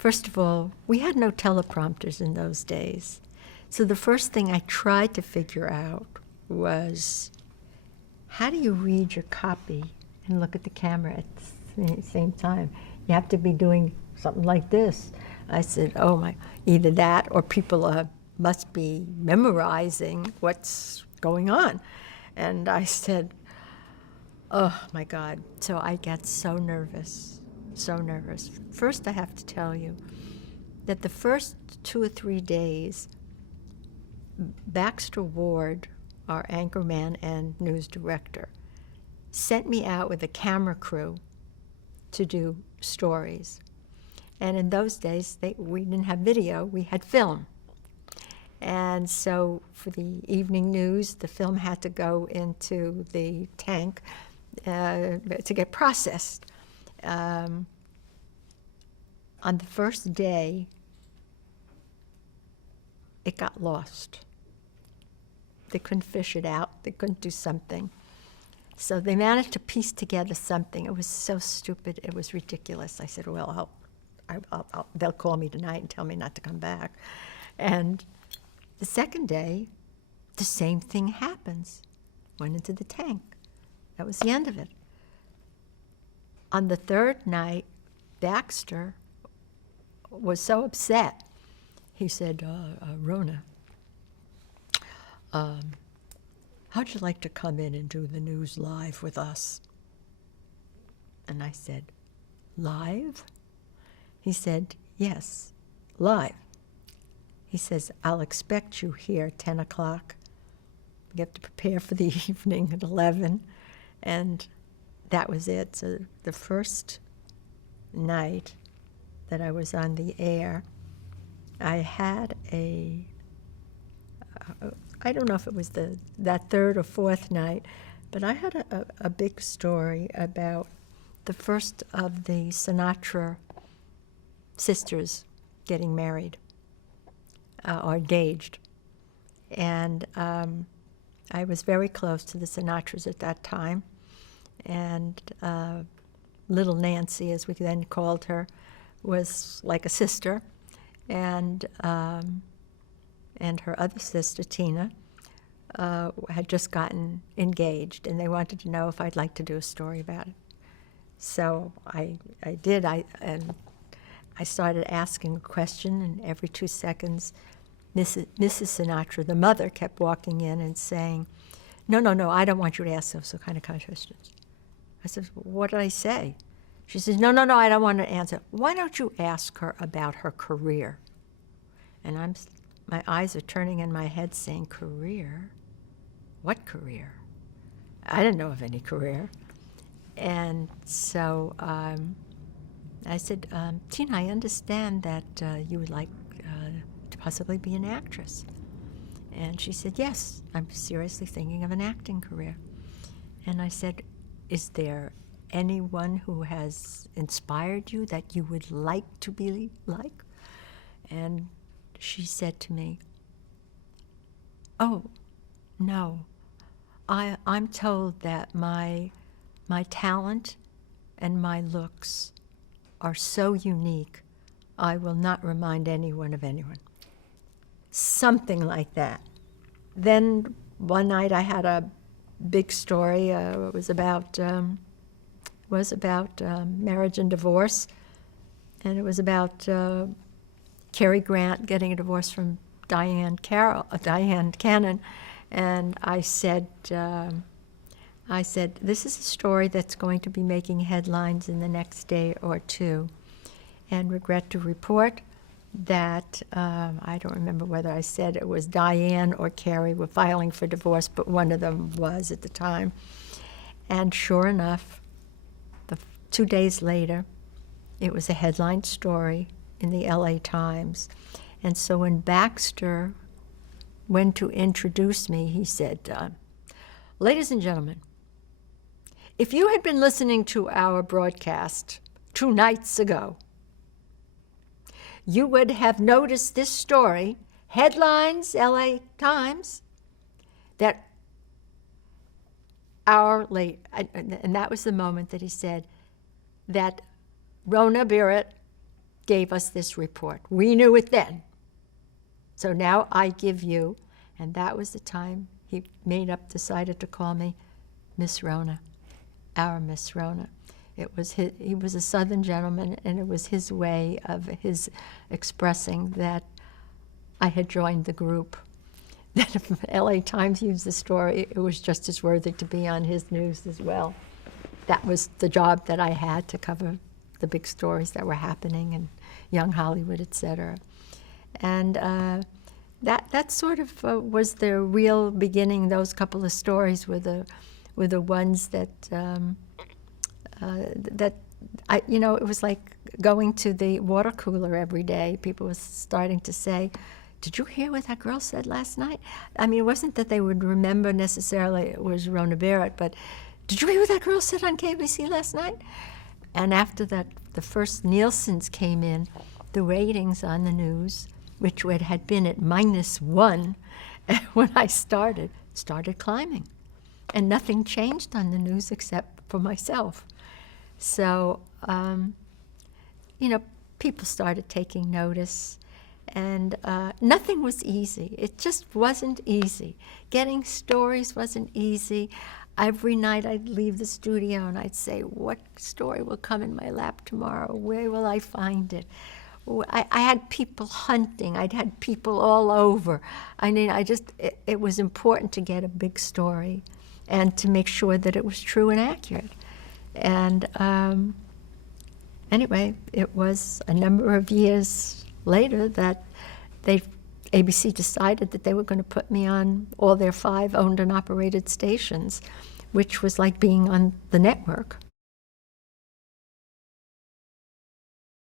First of all, we had no teleprompters in those days. So the first thing I tried to figure out was, how do you read your copy and look at the camera at the same time? You have to be doing something like this. I said, oh my, either that or people must be memorizing what's going on. And I said, oh my God. So I got so nervous, so nervous. First, I have to tell you that the first 2 or 3 days, Baxter Ward, our anchorman and news director, sent me out with a camera crew to do stories. And in those days, we didn't have video, we had film. And so for the evening news, the film had to go into the tank to get processed. On the first day, it got lost. They couldn't fish it out. They couldn't do something. So they managed to piece together something. It was so stupid. It was ridiculous. I said, well, they'll call me tonight and tell me not to come back. And the second day, the same thing happens. Went into the tank. That was the end of it. On the third night, Baxter was so upset. He said, Rona, how'd you like to come in and do the news live with us? And I said, live? He said, yes, live. He says, I'll expect you here at 10 o'clock. You have to prepare for the evening at 11. And that was it. So the first night that I was on the air, I had I don't know if it was that third or fourth night, but I had a big story about the first of the Sinatra sisters getting married or engaged. And I was very close to the Sinatras at that time. And little Nancy, as we then called her, was like a sister. And her other sister, Tina, had just gotten engaged, and they wanted to know if I'd like to do a story about it. So I did. And I started asking a question, and every 2 seconds, Mrs. Sinatra, the mother, kept walking in and saying, no, I don't want you to ask those kind of questions. I said, what did I say? She says, no, I don't want to answer. Why don't you ask her about her career? And my eyes are turning in my head saying, career? What career? I didn't know of any career. And so I said, Tina, I understand that you would like to possibly be an actress. And she said, yes, I'm seriously thinking of an acting career. And I said, is there anyone who has inspired you that you would like to be like? And she said to me, oh, no. I'm told that my talent and my looks are so unique, I will not remind anyone of anyone. Something like that. Then one night I had a big story. It was about marriage and divorce, and it was about Cary Grant getting a divorce from Diane Cannon, and I said, this is a story that's going to be making headlines in the next day or two, and regret to report that I don't remember whether I said it was Diane or Cary were filing for divorce, but one of them was at the time. And sure enough, 2 days later, it was a headline story in the LA Times. And so when Baxter went to introduce me, he said, ladies and gentlemen, if you had been listening to our broadcast 2 nights ago, you would have noticed this story, headlines, LA Times, that and that was the moment that he said that Rona Barrett gave us this report. We knew it then. So now I give you, and that was the time he decided to call me Miss Rona, our Miss Rona. He was a Southern gentleman, and it was his way of his expressing that I had joined the group. That if LA Times used the story, it was just as worthy to be on his news as well. That was the job that I had, to cover the big stories that were happening in young Hollywood, et cetera. And that sort of was the real beginning. Those couple of stories were the ones that it was like going to the water cooler every day. People were starting to say, "Did you hear what that girl said last night?" I mean, it wasn't that they would remember necessarily it was Rona Barrett, but "Did you hear what that girl said on KBC last night?" And after that, the first Nielsen's came in, the ratings on the news, which had been at -1 when I started climbing. And nothing changed on the news except for myself. So, people started taking notice. And nothing was easy. It just wasn't easy. Getting stories wasn't easy. Every night I'd leave the studio and I'd say, what story will come in my lap tomorrow? Where will I find it? I had people hunting. I'd had people all over. I mean, it was important to get a big story and to make sure that it was true and accurate. And anyway, it was a number of years later that ABC decided that they were going to put me on all their 5 owned and operated stations, which was like being on the network.